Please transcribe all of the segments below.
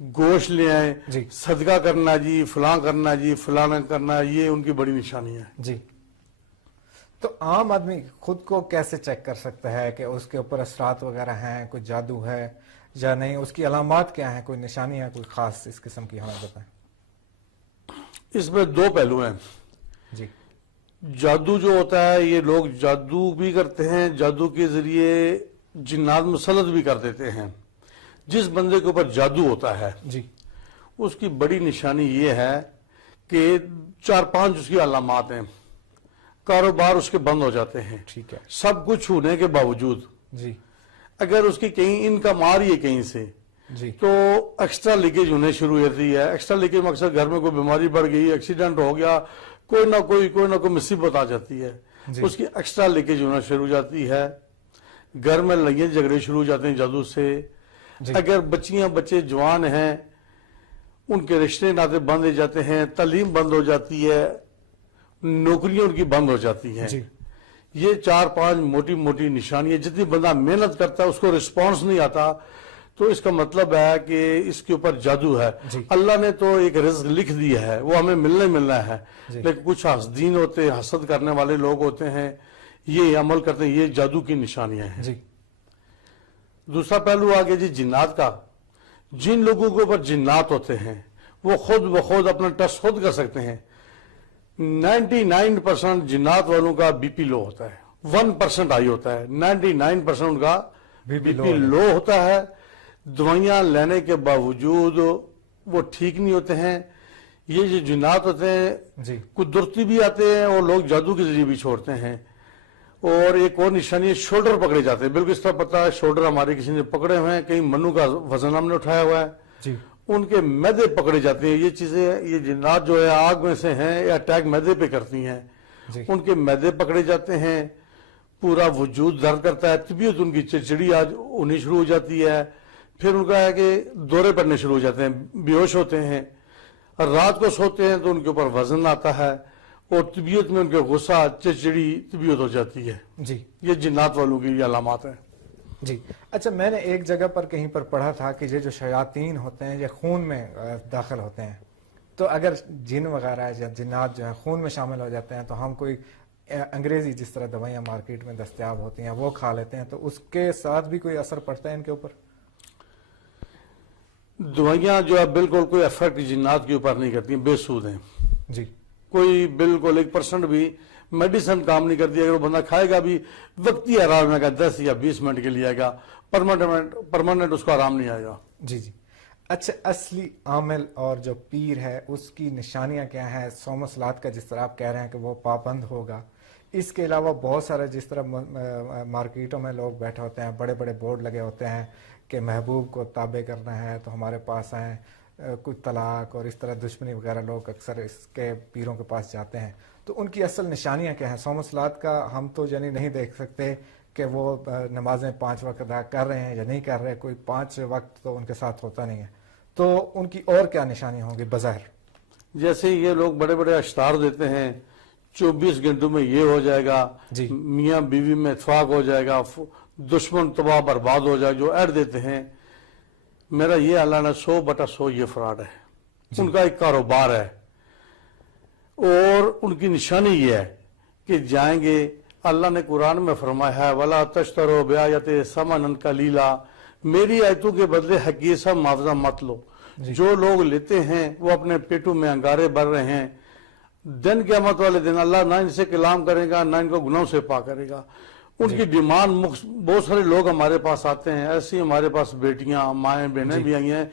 گوشت لے آئیں، جی صدقہ کرنا جی، فلاں کرنا جی، فلانا کرنا، یہ ان کی بڑی نشانی ہے۔ جی، تو عام آدمی خود کو کیسے چیک کر سکتا ہے کہ اس کے اوپر اثرات وغیرہ ہیں، کوئی جادو ہے یا نہیں، اس کی علامات کیا ہیں، کوئی نشانی ہے کوئی خاص اس قسم کی، ہمیں بتائیں۔ اس میں دو پہلو ہیں۔ جی جادو جو ہوتا ہے، یہ لوگ جادو بھی کرتے ہیں، جادو کے ذریعے جنات مسلط بھی کر دیتے ہیں۔ جس بندے کے اوپر جادو ہوتا ہے جی اس کی بڑی نشانی یہ ہے کہ 4-5 اس کی علامات ہیں۔ کاروبار اس کے بند ہو جاتے ہیں، ٹھیک ہے، سب کچھ ہونے کے باوجود جی اگر اس کی کہیں انکم آ رہی ہے کہیں سے جی تو ایکسٹرا لیکیج ہونے شروع ہوتی ہے۔ ایکسٹرا لیکیج میں اکثر گھر میں کوئی بیماری بڑھ گئی، ایکسیڈنٹ ہو گیا، کوئی نہ کوئی مصیبت آ جاتی ہے، جی اس کی ایکسٹرا لیکیج ہونا شروع ہو جاتی ہے۔ گھر میں لڑائیاں جھگڑے شروع ہو جاتے ہیں جادو سے۔ جی اگر بچیاں بچے جوان ہیں ان کے رشتے ناطے بند ہو جاتے ہیں، تعلیم بند ہو جاتی ہے، نوکریاں ان کی بند ہو جاتی ہیں۔ جی یہ 4-5 موٹی موٹی نشانیاں، جتنی بندہ محنت کرتا ہے اس کو رسپانس نہیں آتا تو اس کا مطلب ہے کہ اس کے اوپر جادو ہے۔ جی اللہ نے تو ایک رزق لکھ دیا ہے، وہ ہمیں ملنا ہے، جی لیکن کچھ حاسدین ہوتے ہیں، حسد کرنے والے لوگ ہوتے ہیں، یہ عمل کرتے ہیں، یہ جادو کی نشانیاں ہیں۔ جی دوسرا پہلو آگے جی جنات کا۔ جن لوگوں کے اوپر جنات ہوتے ہیں وہ خود بخود اپنا ٹیسٹ خود کر سکتے ہیں۔ 99% جنات والوں کا بی پی لو ہوتا ہے، 1% ہائی ہوتا ہے، 99% ان کا بی پی لو ہوتا ہے۔ دوائیاں لینے کے باوجود وہ ٹھیک نہیں ہوتے ہیں۔ یہ جو جنات ہوتے ہیں جی قدرتی بھی آتے ہیں اور لوگ جادو کے ذریعے بھی چھوڑتے ہیں۔ اور ایک اور نشانی ہے، شولڈر پکڑے جاتے ہیں۔ بالکل اس طرح پتہ ہے شولڈر ہمارے کسی نے پکڑے ہوئے ہیں، کہیں منو کا وزن ہم نے اٹھایا ہوا ہے، جی ان کے معدے پکڑے جاتے ہیں۔ یہ چیزیں، یہ جنات جو ہے آگ میں سے ہیں یا اٹیک معدے پہ کرتی ہیں، جی ان کے معدے پکڑے جاتے ہیں، پورا وجود درد کرتا ہے، طبیعت ان کی چڑچڑی آج ہونی شروع ہو جاتی ہے، پھر ان کا ہے کہ دورے پڑنے شروع ہو جاتے ہیں، بے ہوش ہوتے ہیں، اور رات کو سوتے ہیں تو ان کے اوپر وزن آتا ہے اور طبیعت میں ان کے غصہ چڑچڑی طبیعت ہو جاتی ہے۔ جی یہ جنات والوں کی یہ علامات ہیں۔ جی اچھا، میں نے ایک جگہ پر کہیں پر پڑھا تھا کہ یہ جو شیاطین ہوتے ہیں یہ خون میں داخل ہوتے ہیں، تو اگر جن وغیرہ یا جنات جو ہیں خون میں شامل ہو جاتے ہیں تو ہم کوئی انگریزی جس طرح دوائیاں مارکیٹ میں دستیاب ہوتی ہیں وہ کھا لیتے ہیں تو اس کے ساتھ بھی کوئی اثر پڑتا ہے ان کے اوپر؟ دوائیاں جو ہے بالکل کوئی ایفیکٹ جنات کے اوپر نہیں کرتی ہیں، بے سود ہیں۔ جی کوئی بالکل 1% بھی میڈیسن کام نہیں کرتی۔ اگر وہ بندہ کھائے گا بھی وقتی آرام میں گا، 10 یا 20 منٹ کے لیے آئے گا، پرماننٹ اس کو آرام نہیں آئے گا۔ جی جی اچھا، اصلی عامل اور جو پیر ہے اس کی نشانیاں کیا ہیں؟ صوم و صلات کا جس طرح آپ کہہ رہے ہیں کہ وہ پابند ہوگا، اس کے علاوہ بہت سارے جس طرح مارکیٹوں میں لوگ بیٹھے ہوتے ہیں، بڑے بڑے بورڈ لگے ہوتے ہیں کہ محبوب کو تابع کرنا ہے تو ہمارے پاس آئیں، کچھ طلاق اور اس طرح دشمنی وغیرہ لوگ اکثر اس کے پیروں کے پاس جاتے ہیں، تو ان کی اصل نشانیاں کیا ہیں؟ صوم و صلات کا ہم تو یعنی نہیں دیکھ سکتے کہ وہ نمازیں 5 وقت ادا کر رہے ہیں یا نہیں کر رہے، کوئی 5 وقت تو ان کے ساتھ ہوتا نہیں ہے، تو ان کی اور کیا نشانیاں ہوں گی بظاہر؟ جیسے یہ لوگ بڑے بڑے اشتہار دیتے ہیں 24 گھنٹوں میں یہ ہو جائے گا، جی میاں بیوی میں اتفاق ہو جائے گا، دشمن تباہ برباد ہو جائے، جو ایڈ دیتے ہیں، میرا یہ اعلان ہے 100/100 یہ فراڈ ہے۔ ان کا ایک کاروبار ہے اور ان کی نشانی یہ ہے کہ جائیں گے، اللہ نے قرآن میں فرمایا ہے وَلَا تَشْتَرُوا بِآيَاتِي ثَمَنًا قَلِيلًا، میری آیتوں کے بدلے حقیر سا معاوضہ مت لو۔ جو لوگ لیتے ہیں وہ اپنے پیٹوں میں انگارے بھر رہے ہیں، دن قیامت والے دن اللہ نہ ان سے کلام کرے گا نہ ان کو گناہوں سے پاک کرے گا۔ ان کی ڈیمانڈ، بہت سارے لوگ ہمارے پاس آتے ہیں، ایسی ہمارے پاس بیٹیاں مائیں بہنیں بھی آئی ہیں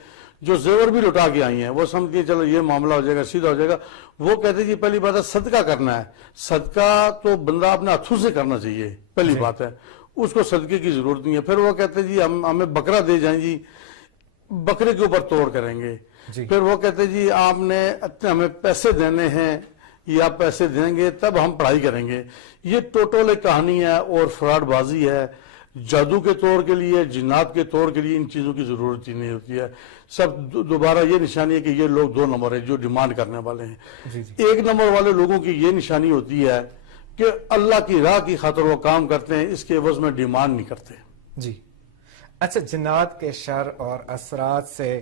جو زیور بھی لٹا کے آئی ہیں، وہ سمجھتی ہیں چلو یہ معاملہ ہو جائے گا، سیدھا ہو جائے گا۔ وہ کہتے جی پہلی بات ہے صدقہ کرنا ہے، صدقہ تو بندہ اپنے ہاتھوں سے کرنا چاہیے، پہلی بات ہے، اس کو صدقے کی ضرورت نہیں ہے۔ پھر وہ کہتے جی ہمیں بکرا دے جائیں جی، بکرے کے اوپر توڑ کریں گے۔ پھر وہ کہتے جی آپ نے ہمیں پیسے دینے ہیں یا پیسے دیں گے تب ہم پڑھائی کریں گے۔ یہ ٹوٹل ایک کہانی ہے اور فراڈ بازی ہے۔ جادو کے طور کے لیے، جنات کے طور کے لیے ان چیزوں کی ضرورت ہی نہیں ہوتی ہے۔ سب دوبارہ یہ نشانی ہے کہ یہ لوگ 2 نمبر ہیں جو ڈیمانڈ کرنے والے ہیں۔ 1 نمبر والے لوگوں کی یہ نشانی ہوتی ہے کہ اللہ کی راہ کی خاطر وہ کام کرتے ہیں، اس کے عوض میں ڈیمانڈ نہیں کرتے۔ جی اچھا، جنات کے شر اور اثرات سے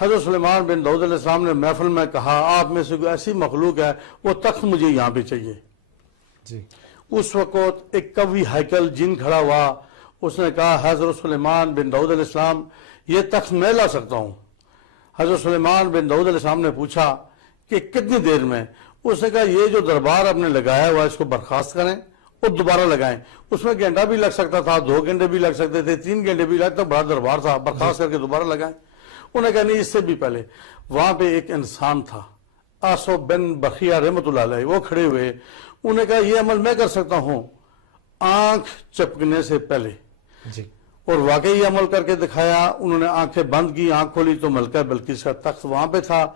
حضرت سلیمان بن داؤد علیہ السلام نے محفل میں کہا آپ میں سے کوئی ایسی مخلوق ہے وہ تخت مجھے یہاں پہ چاہیے. جی اس وقت ایک قوی ہیکل جن کھڑا ہوا, اس نے کہا حضرت سلیمان بن داؤد علیہ السلام یہ تخت میں لا سکتا ہوں. حضرت سلیمان بن داؤد علیہ السلام نے پوچھا کہ کتنی دیر میں؟ اس نے کہا یہ جو دربار آپ نے لگایا ہوا اس کو برخاست کریں اور دوبارہ لگائیں. اس میں گھنٹہ بھی لگ سکتا تھا, 2 گھنٹے بھی لگ سکتے تھے, 3 گھنٹے بھی لگتا, بڑا دربار تھا, برخاست کر کے دوبارہ لگائیں. انہوں نے کہا نہیں, اس سے بھی پہلے. وہاں پہ ایک انسان تھا آصف بن بخیہ رحمۃ اللہ علیہ, وہ کھڑے ہوئے. انہوں نے کہا یہ عمل میں کر سکتا ہوں آنکھ چپکنے سے پہلے. جی اور واقعی یہ عمل کر کے دکھایا. انہوں نے آنکھیں بند کی, آنکھ کھولی تو ملکہ بلقیس کا تخت وہاں پہ تھا.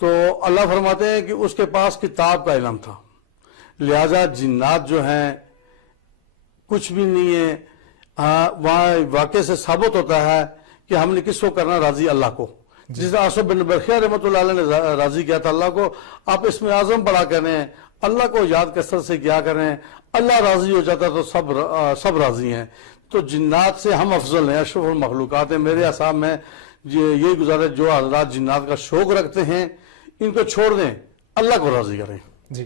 تو اللہ فرماتے ہیں کہ اس کے پاس کتاب کا علم تھا, لہذا جنات جو ہیں کچھ بھی نہیں ہے. وہاں واقعے سے ثابت ہوتا ہے کہ ہم نے کس کو کرنا, راضی اللہ کو. جس آصف بن بخیہ رحمۃ اللہ علیہ نے راضی کیا تھا اللہ کو. آپ اس میں اعظم پڑھا کریں, اللہ کو یاد کثرت سے کیا کریں, اللہ راضی ہو جاتا تو سب راضی ہیں. تو جنات سے ہم افضل ہیں, اشرف المخلوقات ہیں. میرے حساب میں یہی گزارش, جو حضرات جنات کا شوق رکھتے ہیں ان کو چھوڑ دیں, اللہ کو راضی کریں. جی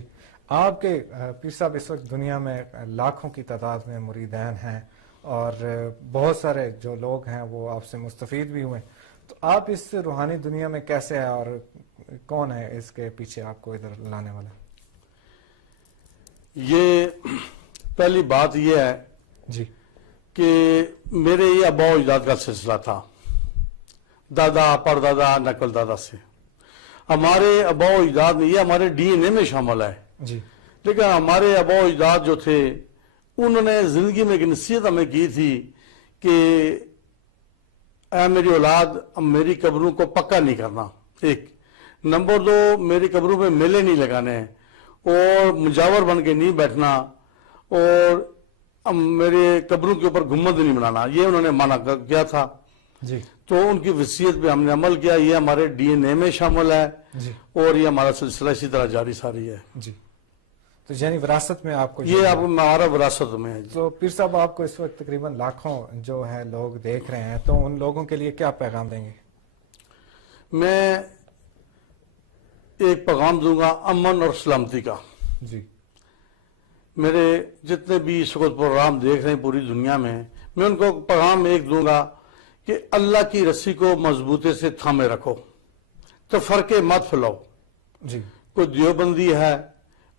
آپ کے پیر صاحب اس وقت دنیا میں لاکھوں کی تعداد میں مریدین ہیں اور بہت سارے جو لوگ ہیں وہ آپ سے مستفید بھی ہوئے. تو آپ اس روحانی دنیا میں کیسے ہیں اور کون ہے اس کے پیچھے آپ کو ادھر لانے والا؟ یہ پہلی بات یہ ہے جی کہ میرے یہ آبا و اجداد کا سلسلہ تھا, دادا پردادا نقل دادا سے. ہمارے آبا و اجداد میں یہ ہمارے ڈی این اے میں شامل ہے. جی لیکن ہمارے آبا و اجداد جو تھے انہوں نے زندگی میں ایک نصیحت ہمیں کی تھی کہ اے میری اولاد, میری قبروں کو پکا نہیں کرنا. 1 نمبر 2, میری قبروں پہ میلے نہیں لگانے اور مجاور بن کے نہیں بیٹھنا, اور میرے قبروں کے اوپر گنبد نہیں بنانا. یہ انہوں نے منع کیا تھا. جی تو ان کی وصیت پہ ہم نے عمل کیا. یہ ہمارے ڈی این اے میں شامل ہے جی اور یہ ہمارا سلسلہ اسی طرح جاری ساری ہے. جی تو یعنی وراثت میں آپ کو یہ آپ ہمارا وراثت میں ہے. تو پیر صاحب آپ کو اس وقت تقریباً لاکھوں جو ہے لوگ دیکھ رہے ہیں, تو ان لوگوں کے لیے کیا پیغام دیں گے؟ میں ایک پیغام دوں گا امن اور سلامتی کا. جی میرے جتنے بھی اس وقت پروگرام دیکھ رہے ہیں پوری دنیا میں ان کو پیغام ایک دوں گا کہ اللہ کی رسی کو مضبوطی سے تھامے رکھو, تفرقے مت پھیلاؤ. جی کوئی دیوبندی ہے,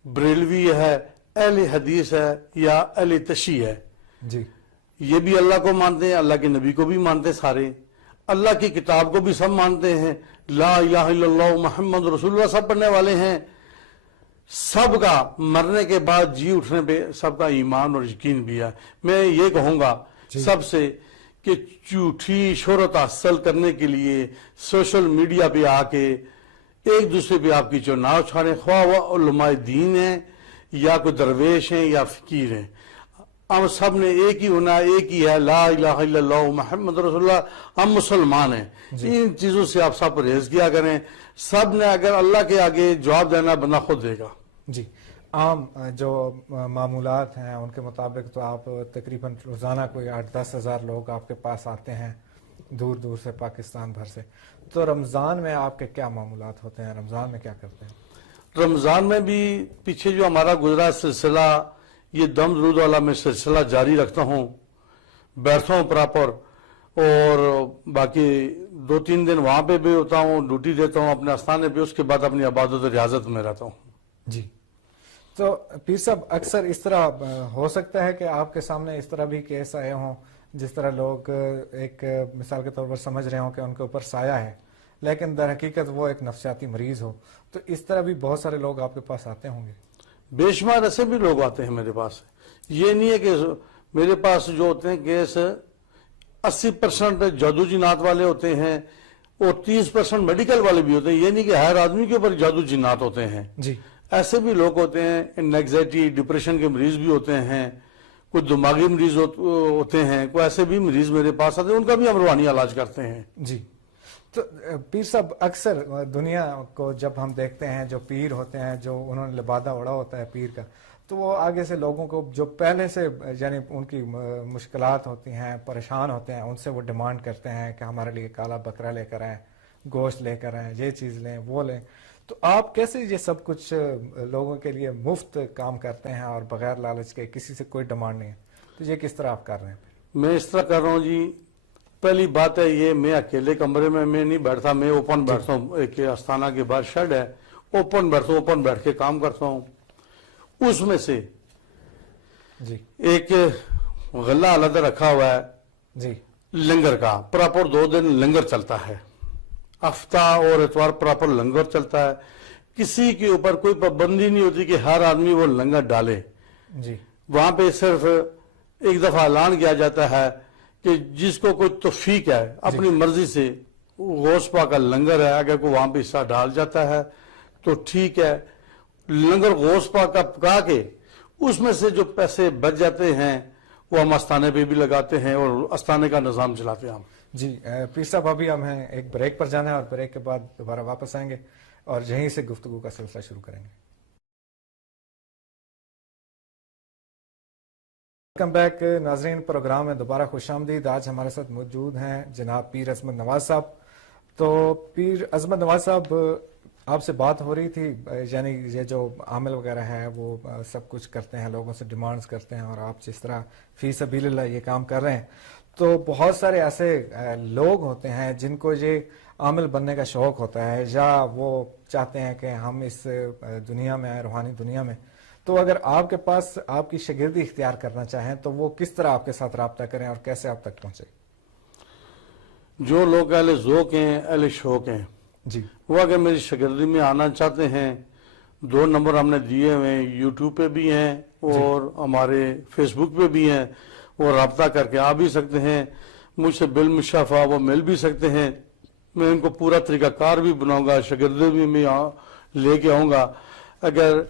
بریلوی ہے, اہل حدیث ہے یا اہل تشیع ہے, جی یہ بھی اللہ کو مانتے ہیں, اللہ کے نبی کو بھی مانتے ہیں, سارے اللہ کی کتاب کو بھی سب مانتے ہیں, لا الہ الا اللہ محمد رسول اللہ سب پڑھنے والے ہیں. سب کا مرنے کے بعد جی اٹھنے پہ سب کا ایمان اور یقین بھی ہے. میں یہ کہوں گا سب سے کہ جھوٹی شہرت حاصل کرنے کے لیے سوشل میڈیا پہ آ کے ایک دوسرے پہ آپ کی چناؤ چھاڑیں, خواہ وہ علماء دین ہیں یا کوئی درویش ہیں یا فقیر ہیں, ہم سب نے ایک ہی ہونا, ایک ہی ہے, لا الہ الا اللہ محمد رسول اللہ, ہم مسلمان ہیں. ان چیزوں سے آپ سب پرہیز کیا کریں. سب نے اگر اللہ کے آگے جواب دینا بندہ خود دے گا. جی عام جو معمولات ہیں ان کے مطابق تو آپ تقریباً روزانہ کوئی 8-10 ہزار لوگ آپ کے پاس آتے ہیں دور دور سے, پاکستان بھر سے. تو رمضان میں آپ کے کیا معمولات ہوتے ہیں, رمضان میں کیا کرتے ہیں؟ رمضان میں بھی پیچھے جو ہمارا گزرا سلسلہ, یہ دم درود والا میں سلسلہ جاری رکھتا ہوں, بیٹھتا ہوں پراپر, اور باقی 2-3 دن وہاں پہ بھی ہوتا ہوں, ڈیوٹی دیتا ہوں اپنے آستانے پہ, اس کے بعد اپنی عبادت و ریاضت میں رہتا ہوں. جی تو پیر صاحب اکثر اس طرح ہو سکتا ہے کہ آپ کے سامنے اس طرح بھی کیس آئے ہوں جس طرح لوگ ایک مثال کے طور پر سمجھ رہے ہوں کہ ان کے اوپر سایہ ہے, لیکن در حقیقت وہ ایک نفسیاتی مریض ہو, تو اس طرح بھی بہت سارے لوگ آپ کے پاس آتے ہوں گے؟ بے شمار ایسے بھی لوگ آتے ہیں میرے پاس. یہ نہیں ہے کہ میرے پاس جو ہوتے ہیں کیس 80% جادو جنات والے ہوتے ہیں اور 30% میڈیکل والے بھی ہوتے ہیں. یہ نہیں کہ ہر آدمی کے اوپر جادو جنات ہوتے ہیں. جی ایسے بھی لوگ ہوتے ہیں, انگزائٹی ڈپریشن کے مریض بھی ہوتے ہیں, کوئی دماغی مریض ہوتے ہیں, کوئی ایسے بھی مریض میرے پاس آتے ہیں, ان کا بھی ہم روحانی علاج کرتے ہیں. جی تو پیر صاحب اکثر دنیا کو جب ہم دیکھتے ہیں جو پیر ہوتے ہیں, جو انہوں نے لبادہ اڑا ہوتا ہے پیر کا, تو وہ آگے سے لوگوں کو جو پہلے سے یعنی ان کی مشکلات ہوتی ہیں, پریشان ہوتے ہیں, ان سے وہ ڈیمانڈ کرتے ہیں کہ ہمارے لیے کالا بکرا لے کر آئیں, گوشت لے کر آئیں، یہ چیز لیں، وہ لیں. تو آپ کیسے یہ سب کچھ لوگوں کے لیے مفت کام کرتے ہیں اور بغیر لالچ کے، کسی سے کوئی ڈیمانڈ نہیں ہے؟ تو یہ کس طرح آپ کر رہے ہیں؟ میں اس طرح کر رہا ہوں جی. پہلی بات ہے یہ، میں اکیلے کمرے میں نہیں بیٹھتا، میں اوپن بیٹھتا ہوں. ایک استھانہ کے بعد شیڈ ہے، اوپن بیٹھتا ہوں، اوپن بیٹھ کے کام کرتا ہوں. اس میں سے جی ایک غلہ علیحدہ رکھا ہوا ہے جی لنگر کا، پراپر 2 دن لنگر چلتا ہے، ہفتہ اور اتوار پراپر لنگر چلتا ہے. کسی کے اوپر کوئی پابندی نہیں ہوتی کہ ہر آدمی وہ لنگر ڈالے. جی وہاں پہ صرف ایک دفعہ اعلان کیا جاتا ہے کہ جس کو کوئی توفیق ہے اپنی مرضی سے غوث پاک کا لنگر ہے، اگر کوئی وہاں پہ حصہ ڈال جاتا ہے تو ٹھیک ہے. لنگر غوث پاک کا پکا کے اس میں سے جو پیسے بچ جاتے ہیں وہ ہم استانے پہ بھی لگاتے ہیں اور استانے کا نظام چلاتے ہیں ہم. جی پیر صاحب، ابھی ہمیں ایک بریک پر جانا ہے اور بریک کے بعد دوبارہ واپس آئیں گے اور یہیں سے گفتگو کا سلسلہ شروع کریں گے. ویلکم بیک ناظرین، پروگرام میں دوبارہ خوش آمدید. آج ہمارے ساتھ موجود ہیں جناب پیر عظمت نواز صاحب. تو پیر عظمت نواز صاحب، آپ سے بات ہو رہی تھی، یعنی یہ جو عامل وغیرہ ہے وہ سب کچھ کرتے ہیں، لوگوں سے ڈیمانڈز کرتے ہیں، اور آپ جس طرح فی سبیل اللہ یہ کام کر رہے ہیں، تو بہت سارے ایسے لوگ ہوتے ہیں جن کو یہ عامل بننے کا شوق ہوتا ہے، یا وہ چاہتے ہیں کہ ہم اس دنیا میں آئیں، روحانی دنیا میں. تو اگر آپ کے پاس آپ کی شاگردی اختیار کرنا چاہیں تو وہ کس طرح آپ کے ساتھ رابطہ کریں اور کیسے آپ تک پہنچے؟ جو لوگ اہل ذوق ہیں، اہل شوق ہیں، جی وہ اگر میری شاگردی میں آنا چاہتے ہیں، 2 نمبر ہم نے دیے ہوئے ہیں، یوٹیوب پہ بھی ہیں اور ہمارے فیس بک پہ بھی ہیں. وہ رابطہ کر کے آ بھی سکتے ہیں، مجھ سے بالمشافہ وہ مل بھی سکتے ہیں. میں ان کو پورا طریقہ کار بھی بناؤں گا، شاگردی بھی میں لے کے آؤں گا اگر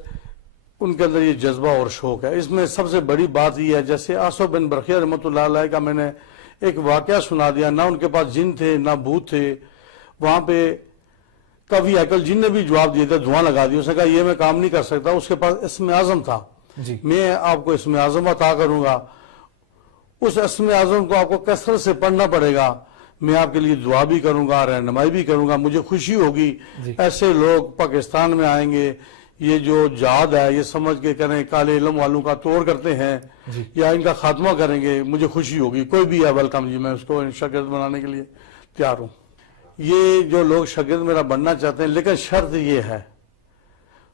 ان کے اندر یہ جذبہ اور شوق ہے. اس میں سب سے بڑی بات یہ ہے، جیسے آصف بن برقیہ رحمۃ اللہ علیہ کا میں نے ایک واقعہ سنا دیا. نہ ان کے پاس جن تھے نہ بھوت تھے. وہاں پہ کبھی عقل جن نے بھی جواب دیا تھا، دھواں لگا دیا. اس نے کہا یہ میں کام نہیں کر سکتا. اس کے پاس اسم اعظم تھا. جی میں آپ کو اسم اعظم عطا کروں گا، اس اسم اعظم کو آپ کو کثرت سے پڑھنا پڑے گا. میں آپ کے لیے دعا بھی کروں گا، رہنمائی بھی کروں گا. مجھے خوشی ہوگی ایسے لوگ پاکستان میں آئیں گے. یہ جو جہاد ہے یہ سمجھ کے کریں کالے علم والوں کا توڑ کرتے ہیں یا ان کا خاتمہ کریں گے، مجھے خوشی ہوگی. کوئی بھی ہے ویلکم جی، میں اس کو شاگرد بنانے کے لیے تیار ہوں. یہ جو لوگ شاگرد میرا بننا چاہتے ہیں، لیکن شرط یہ ہے،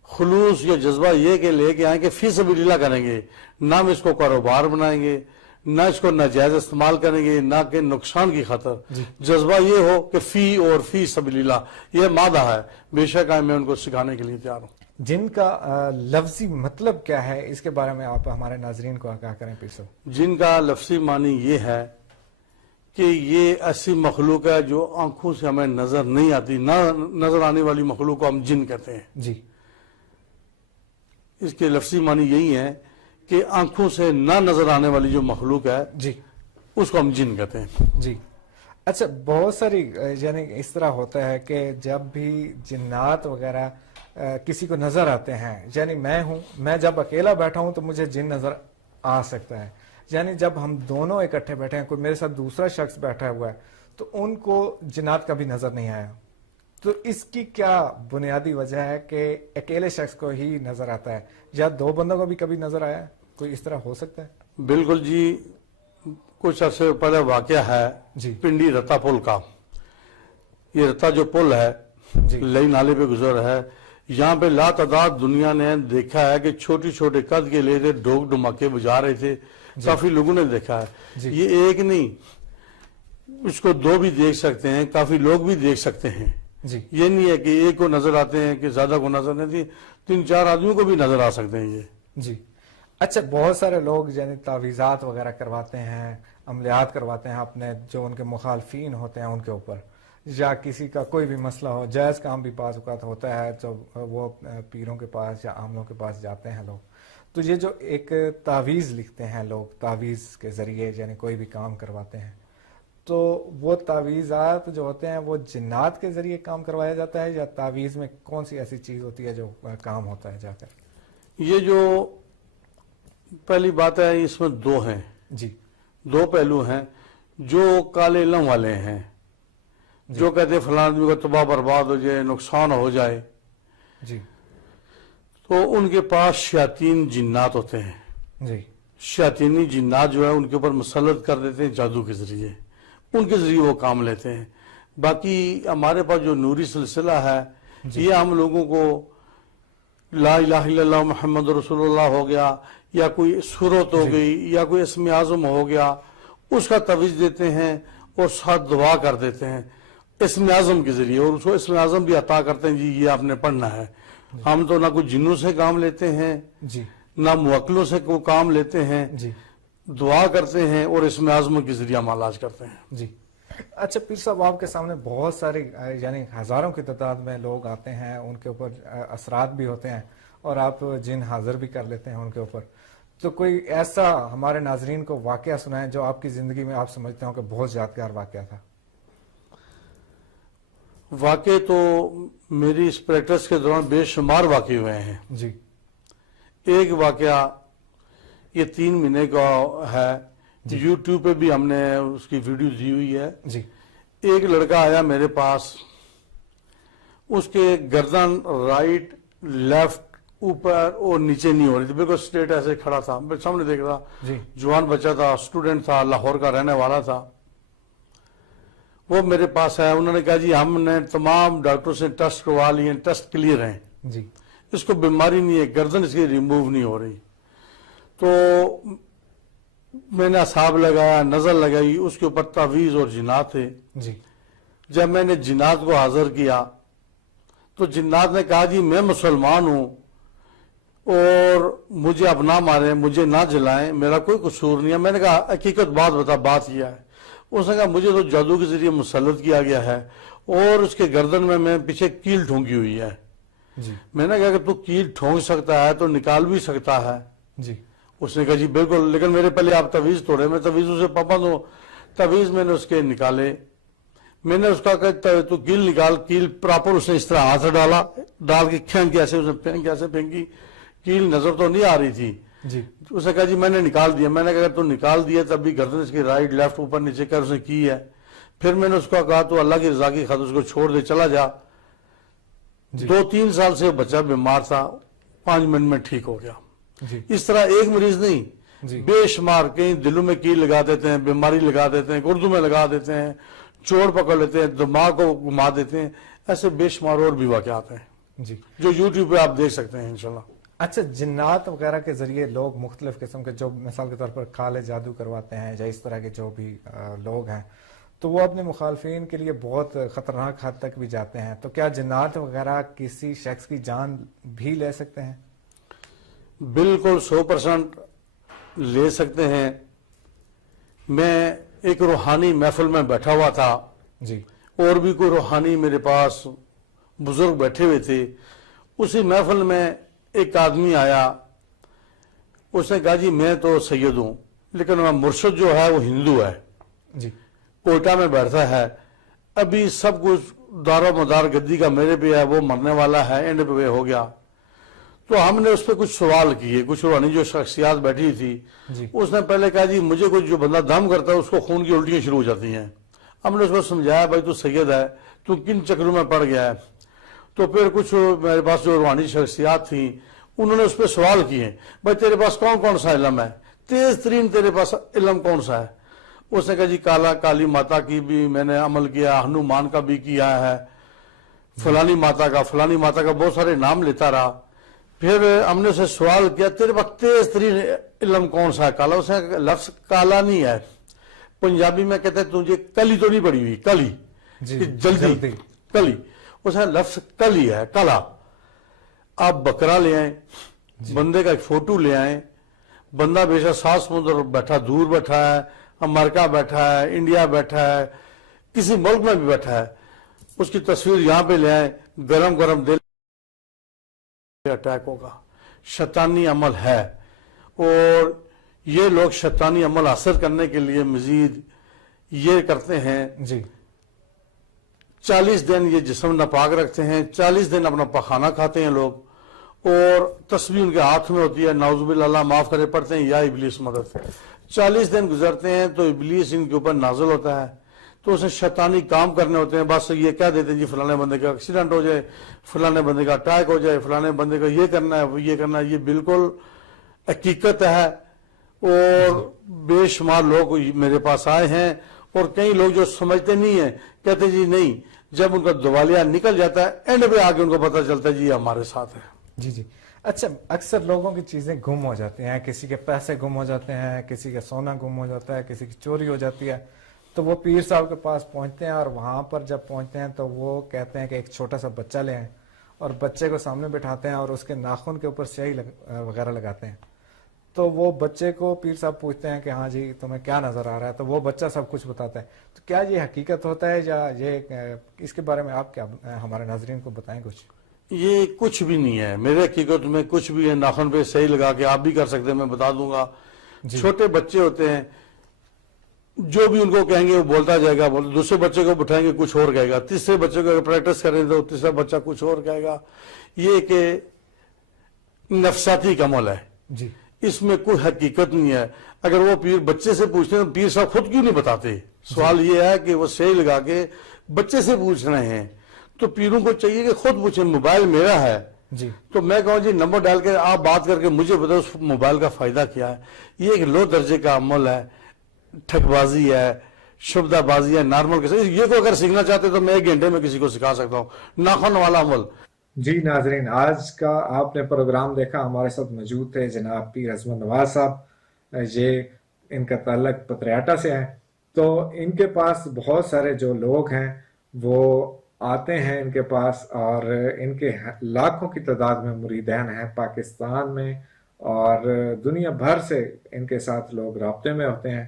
خلوص یا جذبہ یہ کہ لے کے آئیں کہ فی سبیل اللہ کریں گے، نہ ہم اس کو کاروبار بنائیں گے، نہ اس کو ناجائز استعمال کریں گے، نہ کہ نقصان کی خاطر. جذبہ یہ ہو کہ فی اور فی سبیل اللہ یہ مادہ ہے. بے شک میں ان کو سکھانے کے لیے تیار ہوں. جن کا لفظی مطلب کیا ہے، اس کے بارے میں آپ ہمارے ناظرین کو آگاہ کریں پیر صاحب. جن کا لفظی معنی یہ ہے کہ یہ ایسی مخلوق ہے جو آنکھوں سے ہمیں نظر نہیں آتی، نہ نظر آنے والی مخلوق کو ہم جن کہتے ہیں. جی اس کے لفظی معنی یہی ہے کہ آنکھوں سے نہ نظر آنے والی جو مخلوق ہے جی اس کو ہم جن کہتے ہیں. جی اچھا، بہت ساری یعنی اس طرح ہوتا ہے کہ جب بھی جنات وغیرہ کسی کو نظر آتے ہیں، یعنی میں ہوں، میں جب اکیلا بیٹھا ہوں تو مجھے جن نظر آ سکتا ہے. یعنی جب ہم دونوں اکٹھے بیٹھے ہیں، کوئی میرے ساتھ دوسرا شخص بیٹھا ہوا ہے تو ان کو جنات کبھی نظر نہیں آیا. تو اس کی کیا بنیادی وجہ ہے کہ اکیلے شخص کو ہی نظر آتا ہے، یا 2 بندوں کو بھی کبھی نظر آیا ہے؟ کوئی اس طرح ہو سکتا ہے؟ بالکل جی. کچھ عرصے پہلے واقعہ ہے جی پنڈی رتا پل کا. یہ رتا جو پل ہے لئی نالے پہ گزر ہے. یہاں پہ لا تعداد دنیا نے دیکھا ہے کہ چھوٹی چھوٹے قد کے لیے تھے، ڈھوک ڈھماکے بجا رہے تھے. کافی لوگوں نے دیکھا ہے. یہ ایک نہیں، اس کو 2 بھی دیکھ سکتے ہیں، کافی لوگ بھی دیکھ سکتے ہیں. یہ نہیں ہے کہ ایک کو نظر آتے ہیں کہ زیادہ کو نظر نہیں. 3-4 آدمیوں کو بھی نظر آ سکتے ہیں یہ. جی اچھا، بہت سارے لوگ یعنی تعویذات وغیرہ کرواتے ہیں، عملیات کرواتے ہیں اپنے جو ان کے مخالفین ہوتے ہیں ان کے اوپر، یا کسی کا کوئی بھی مسئلہ ہو، جائز کام بھی بعض اوقات ہوتا ہے تو وہ پیروں کے پاس یا عاملوں کے پاس جاتے ہیں لوگ. تو یہ جو ایک تعویذ لکھتے ہیں لوگ، تعویذ کے ذریعے یعنی کوئی بھی کام کرواتے ہیں، تو وہ تعویذات جو ہوتے ہیں وہ جنات کے ذریعے کام کروایا جاتا ہے، یا تعویذ میں کون سی ایسی چیز ہوتی ہے جو کام ہوتا ہے جا کر؟ یہ جو پہلی بات ہے اس میں 2 ہیں. جی 2 پہلو ہیں. جو کالے علم والے ہیں، جو کہتے ہیں فلاں آدمی کو تباہ برباد ہو جائے، نقصان ہو جائے، جی تو ان کے پاس شیاطین جنات ہوتے ہیں، جی شیاطینی جنات جو ہے ان کے اوپر مسلط کر دیتے ہیں جادو کے ذریعے، ان کے ذریعے وہ کام لیتے ہیں۔ باقی ہمارے پاس جو نوری سلسلہ ہے یہ ہم لوگوں کو لا الہ الا اللہ محمد رسول اللہ ہو گیا، یا کوئی صورت ہو گئی، یا کوئی اسم اعظم ہو گیا، اس کا تویز دیتے ہیں اور ساتھ دعا کر دیتے ہیں اسم اعظم کے ذریعے، اور اس کو اسم اعظم بھی عطا کرتے ہیں، جی یہ آپ نے پڑھنا ہے۔ ہم تو نہ کوئی جنوں سے کام لیتے ہیں، جی نہ موکلوں سے کوئی کام لیتے ہیں، جی دعا کرتے ہیں اور اسم اعظم کے ذریعے ہم علاج کرتے ہیں۔ جی اچھا پیر صاحب، آپ کے سامنے بہت سارے یعنی ہزاروں کی تعداد میں لوگ آتے ہیں، ان کے اوپر اثرات بھی ہوتے ہیں اور آپ جن حاضر بھی کر لیتے ہیں ان کے اوپر، تو کوئی ایسا ہمارے ناظرین کو واقعہ سنائیں جو آپ کی زندگی میں آپ سمجھتے ہوں کہ بہت یادگار واقعہ تھا۔ واقع تو میری اس پریکٹس کے دوران بے شمار واقع ہوئے ہیں۔ جی ایک واقعہ یہ 3 مہینے کا ہے، یوٹیوب پہ بھی ہم نے اس کی ویڈیو دی ہوئی ہے۔ جی ایک لڑکا آیا میرے پاس، اس کے گردن رائٹ لیفٹ اوپر اور نیچے نہیں ہو رہی تھی، بالکل اسٹریٹ ایسے کھڑا تھا، میں سامنے دیکھ رہا، جی جوان بچہ تھا، اسٹوڈنٹ تھا، لاہور کا رہنے والا تھا۔ وہ میرے پاس آیا، انہوں نے کہا جی ہم نے تمام ڈاکٹروں سے ٹیسٹ کروا لیے، ٹیسٹ کلیئر ہیں، جی اس کو بیماری نہیں ہے، گردن اس کی ریموو نہیں ہو رہی۔ تو میں نے اعصاب لگایا، نظر لگائی، اس کے اوپر تعویذ اور جنات تھے۔ جی جب میں نے جنات کو حاضر کیا تو جنات نے کہا جی میں مسلمان ہوں اور مجھے اب نہ ماریں، مجھے نہ جلائیں، میرا کوئی قصور نہیں ہے۔ میں نے کہا حقیقت بات بتا، بات یہ ہے۔ اس نے کہا مجھے تو جادو کے ذریعے مسلط کیا گیا ہے اور اس کے گردن میں پیچھے کیل ٹھونکی ہوئی ہے۔ جی میں نے کہا کہ تو کیل ٹھونک سکتا ہے تو نکال بھی سکتا ہے۔ جی اس نے کہا جی بالکل، لیکن میرے پہلے آپ تعویذ توڑے، میں تعویذوں سے پابند ہوں۔ تعویذ میں نے اس کے نکالے، میں نے اس کا کہا تو کیل نکال، کیل پراپر اس نے اس طرح ہاتھ ڈالا، ڈال کے کھینک کے ایسے اس نے پھینکی، کیل نظر تو نہیں آ رہی تھی۔ جی اس نے کہا جی میں نے نکال دیا۔ میں نے کہا تو نکال دیا تب بھی گردن اس کی رائٹ لیفٹ اوپر نیچے کر اس نے کی ہے۔ پھر میں نے اس کو کہا تو اللہ کی رضا کی خاطر اس کو چھوڑ دے، چلا جا۔ 2-3 سال سے بچہ بیمار تھا، 5 منٹ میں ٹھیک ہو گیا۔ جی اس طرح ایک مریض نہیں، جی بے شمار، کہیں دلوں میں کیل لگا دیتے ہیں، بیماری لگا دیتے ہیں، گردوں میں لگا دیتے ہیں، چوٹ پکڑ لیتے ہیں، دماغ کو گھما دیتے ہیں، ایسے بے شمار اور بھی واقعات ہیں جی جو یوٹیوب پہ آپ دیکھ سکتے ہیں انشاءاللہ۔ اچھا، جنات وغیرہ کے ذریعے لوگ مختلف قسم کے، جو مثال کے طور پر کالے جادو کرواتے ہیں یا اس طرح کے جو بھی لوگ ہیں، تو وہ اپنے مخالفین کے لیے بہت خطرناک حد تک بھی جاتے ہیں، تو کیا جنات وغیرہ کسی شخص کی جان بھی لے سکتے ہیں؟ بالکل 100% لے سکتے ہیں۔ میں ایک روحانی محفل میں بیٹھا ہوا تھا، جی اور بھی کوئی روحانی میرے پاس بزرگ بیٹھے ہوئے تھے۔ اسی محفل میں ایک آدمی آیا، اس نے کہا جی میں تو سید ہوں لیکن مرشد جو ہے وہ ہندو ہے، جی کوئٹہ میں بیٹھتا ہے، ابھی سب کچھ دار و مدار گدی کا میرے پہ ہے، وہ مرنے والا ہے، اینڈ پہ ہو گیا۔ تو ہم نے اس پہ کچھ سوال کیے، کچھ روحانی جو شخصیات بیٹھی تھی، جی اس نے پہلے کہا جی مجھے کچھ جو بندہ دم کرتا ہے اس کو خون کی الٹیاں شروع ہو جاتی ہیں۔ ہم نے اس کو سمجھایا بھائی تو سید ہے، تو کن چکروں میں پڑ گیا ہے۔ تو پھر کچھ میرے پاس جو روحانی شخصیات تھیں انہوں نے اس پہ سوال کیے، بھائی تیرے پاس کون کون سا علم ہے، تیز ترین تیرے پاس علم کون سا ہے؟ اس نے کہا جی کالی ماتا کی بھی میں نے عمل کیا، ہنومان کا بھی کیا ہے، فلانی ماتا کا بہت سارے نام لیتا رہا۔ پھر ہم نے اسے سوال کیا تیرے پاس تیز ترین علم کون سا ہے؟ کالا۔ اس نے لفظ کالا نہیں ہے، پنجابی میں کہتے ہیں تجھے کلی تو نہیں پڑی ہوئی، کلی جلدی کلی، اس نے لفظ کلی ہے، کلا۔ آپ بکرا لے آئیں، بندے کا ایک فوٹو لے آئیں، بندہ بے شک 7 سمندر بیٹھا، دور بیٹھا ہے، امریکہ بیٹھا ہے، انڈیا بیٹھا ہے، کسی ملک میں بھی بیٹھا ہے، اس کی تصویر یہاں پہ لے آئیں، گرم دل اٹیک ہوگا۔ شیطانی عمل ہے، اور یہ لوگ شیطانی عمل حاصل کرنے کے لیے مزید یہ کرتے ہیں، جی 40 دن یہ جسم ناپاک رکھتے ہیں، 40 دن اپنا پخانہ کھاتے ہیں لوگ، اور تسبیح ان کے ہاتھ میں ہوتی ہے، نعوذ باللہ اللہ معاف کرے پڑھتے ہیں یا ابلیس مدد۔ 40 دن گزرتے ہیں تو ابلیس ان کے اوپر نازل ہوتا ہے، تو اسے شیطانی کام کرنے ہوتے ہیں. بس یہ کہہ دیتے ہیں جی فلانے بندے کا ایکسیڈنٹ ہو جائے, فلانے بندے کا اٹیک ہو جائے, فلانے بندے کا یہ کرنا ہے, وہ یہ کرنا ہے. یہ بالکل حقیقت ہے. اور بے شمار لوگ میرے پاس آئے ہیں, اور کئی لوگ جو سمجھتے نہیں ہیں کہتے جی نہیں, جب ان کا دیوالیہ نکل جاتا ہے اینڈ پہ آ کے ان کو پتہ چلتا ہے جی ہمارے ساتھ ہے. جی جی. اچھا, اکثر لوگوں کی چیزیں گم ہو جاتی ہیں, کسی کے پیسے گم ہو جاتے ہیں, کسی کا سونا گم ہو جاتا ہے, کسی کی چوری ہو جاتی ہے, تو وہ پیر صاحب کے پاس پہنچتے ہیں, اور وہاں پر جب پہنچتے ہیں تو وہ کہتے ہیں کہ ایک چھوٹا سا بچہ لے آئیں, اور بچے کو سامنے بٹھاتے ہیں اور اس کے ناخن کے اوپر سیاہی وغیرہ لگاتے ہیں. تو وہ بچے کو پیر صاحب پوچھتے ہیں کہ ہاں جی تمہیں کیا نظر آ رہا ہے, تو وہ بچہ سب کچھ بتاتا ہے. تو کیا یہ حقیقت ہوتا ہے, یا یہ اس کے بارے میں آپ کیا ہمارے ناظرین کو بتائیں کچھ؟ یہ کچھ بھی نہیں ہے, میرے حقیقت میں کچھ بھی ہے. ناخن پہ صحیح لگا کے آپ بھی کر سکتے ہیں, میں بتا دوں گا. چھوٹے بچے ہوتے ہیں, جو بھی ان کو کہیں گے وہ بولتا جائے گا, دوسرے بچے کو بٹھائیں گے کچھ اور کہے گا, تیسرے بچے کو پریکٹس کریں تو تیسرا بچہ کچھ اور کہے گا. یہ کہ نفساتی عمل ہے, جی, اس میں کوئی حقیقت نہیں ہے. اگر وہ پیر بچے سے پوچھتے ہیں تو پیر صاحب خود کیوں نہیں بتاتے؟ سوال یہ ہے کہ وہ صحیح لگا کے بچے سے پوچھ رہے ہیں, تو پیروں کو چاہیے کہ خود پوچھیں. موبائل میرا ہے جی, تو میں کہوں جی نمبر ڈال کے آپ بات کر کے مجھے بتاؤ اس موبائل کا فائدہ کیا ہے. یہ ایک لو درجے کا عمل ہے, ٹھگ بازی ہے, شبدہ بازی ہے, نارمل کے. یہ کو اگر سیکھنا چاہتے تو میں 1 گھنٹے میں کسی کو سکھا سکتا ہوں ناخن والا عمل. جی ناظرین, آج کا آپ نے پروگرام دیکھا. ہمارے ساتھ موجود تھے جناب پیر عظمت نواز صاحب. یہ ان کا تعلق پتریاٹا سے ہے. تو ان کے پاس بہت سارے جو لوگ ہیں وہ آتے ہیں ان کے پاس, اور ان کے لاکھوں کی تعداد میں مریدین ہیں پاکستان میں, اور دنیا بھر سے ان کے ساتھ لوگ رابطے میں ہوتے ہیں.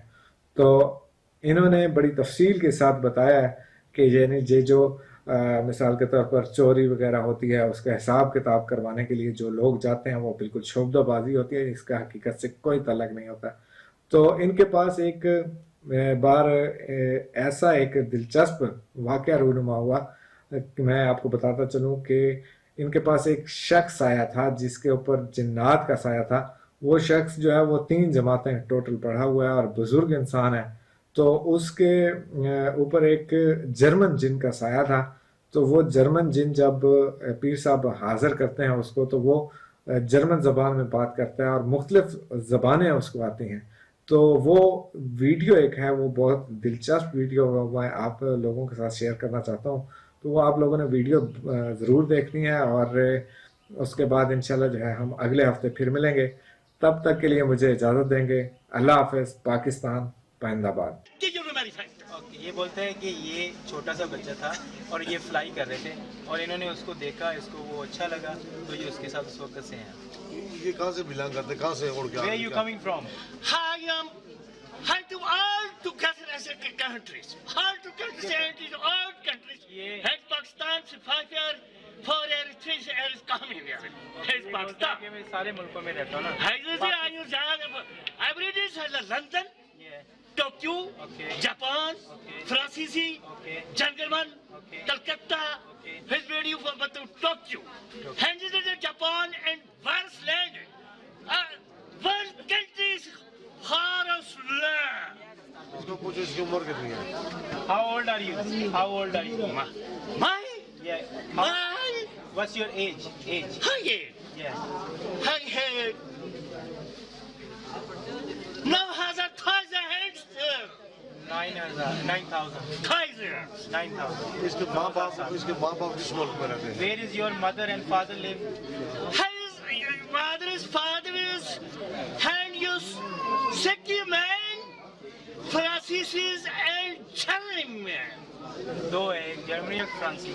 تو انہوں نے بڑی تفصیل کے ساتھ بتایا ہے کہ یعنی یہ جو مثال کے طور پر چوری وغیرہ ہوتی ہے اس کا حساب کتاب کروانے کے لیے جو لوگ جاتے ہیں وہ بالکل شعبدہ بازی ہوتی ہے, اس کا حقیقت سے کوئی تعلق نہیں ہوتا. تو ان کے پاس ایک بار ایسا ایک دلچسپ واقعہ رونما ہوا, میں آپ کو بتاتا چلوں کہ ان کے پاس ایک شخص آیا تھا جس کے اوپر جنات کا سایہ تھا. وہ شخص جو ہے وہ 3 جماعتیں ٹوٹل پڑھا ہوا ہے اور بزرگ انسان ہے. تو اس کے اوپر ایک جرمن جن کا سایہ تھا. تو وہ جرمن جن جب پیر صاحب حاضر کرتے ہیں اس کو, تو وہ جرمن زبان میں بات کرتا ہے اور مختلف زبانیں اس کو آتی ہیں. تو وہ ویڈیو ایک ہے, وہ بہت دلچسپ ویڈیو میں آپ لوگوں کے ساتھ شیئر کرنا چاہتا ہوں. تو وہ آپ لوگوں نے ویڈیو ضرور دیکھنی ہے, اور اس کے بعد انشاءاللہ جو ہے ہم اگلے ہفتے پھر ملیں گے. تب تک کے لیے مجھے اجازت دیں گے. اللہ حافظ. پاکستان پائند آباد. یہ بولتے ہیں کہ یہ چھوٹا سا بچہ تھا اور یہ فلائی کر رہے تھے, اور انہوں نے اس کو دیکھا, اس کو وہ اچھا لگا, تو یہ اس کے ساتھ اس وقت سے ہیں. یہ کہاں سے بلانگ کرتے, کہاں سے اور کیا؟ Where are you coming from? How to all to countries, all to countries, all countries. Has Pakistan sufficient for Eritrea as coming here? Has Pakistan? میں سارے ملکوں میں رہتا ہوں نا. Every day is London, Tokyo, Japan, Francis, Gentleman, Calcutta. His video for Tokyo. And this is Japan and worst land. Worst countries, hardest land. اس کو پوچھو اس کی عمر کتنی ہے. How old are you? How old are you? My? Yeah. My? What's your age? Hi. Yeah. Hi. Now has a thousand heads. 9,000. Thousand. 9,000. اس کے ماں باپ کس ملک میں رہتے ہیں؟ Where is your mother and father live? His mother's father's hand you sick man, Francis and German man. دو ہے, ایک جرمنی اور فرانسی.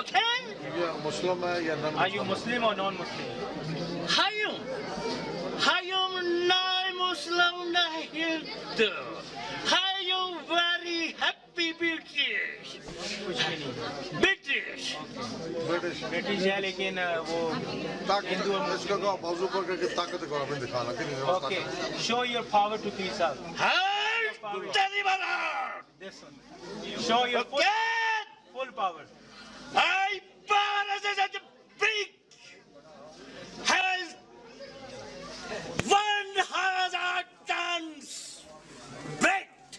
Okay? یہ مسلم ہے یا naan Are you Muslim or non-Muslim? How you non-Muslim Hindu? How you very happy British? کچھ بھی نہیں. British. British ہے لیکن وہ ہندو اور اس کا کہا بازو پر کر کے طاقت کو ہمیں دکھانا کہ نہیں. Okay. Show your power to peace out. This one. Show your full power. I as a big has 100 tons weight.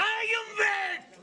I am weight.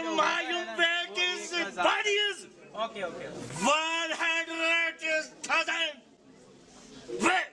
am weight is 1000 body is Okay, okay. 100,000 weight.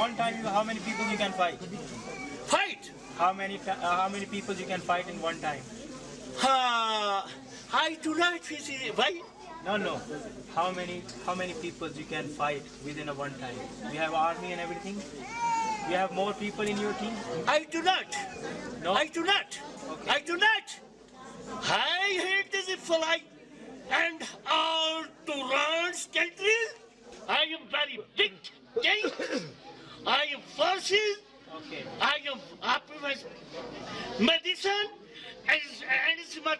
one time how many people you can fight? Fight. How many people you can fight in one time? I do not see why. No. How many people you can fight within a one time? You have army and everything. You have more people in your team. I do not. No. I do not. Okay. I do not. I hate this fly and all to run countries. I am very big. Okay? I am forces. Okay. I am optimist medicine and smart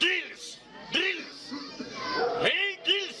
drills. Hey, drills.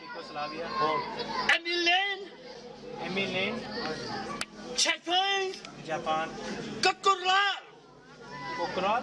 Czechoslovakia, Emilian, Emilian, Japan, Japan, Kokoral, Kokoral,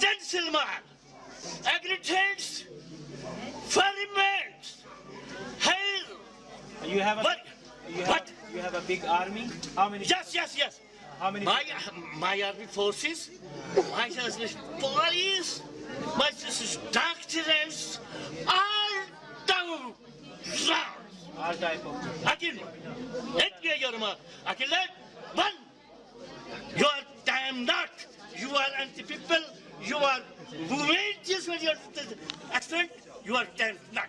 Gentlemen, agritants, ferments, hell, You have a What? What? You have a big army. How many? yes. How many? My army forces, my police, my doctors, all down. All type of. Again, let me your man. Again, let one. You are damn not. You are anti-people. You are women. Just when you are excellent, you are damn not.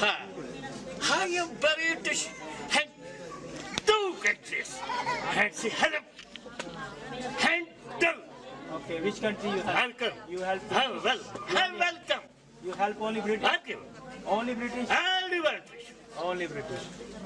I am British and two countries. And she help. And two. Okay, which country you help? Welcome. You help. Welcome. You help only British. Welcome. Only British. Only British. Only British.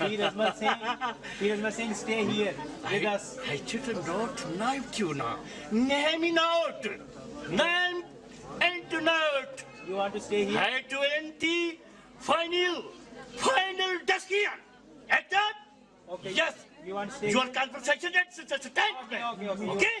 Peer Azmat Singh, stay here with us. I should not knife you now. Name me not. Name and not. You want to stay here? I 20 final decision. At that? Okay. Yes. You want to stay Your here? conversation at such a time. Okay. Okay?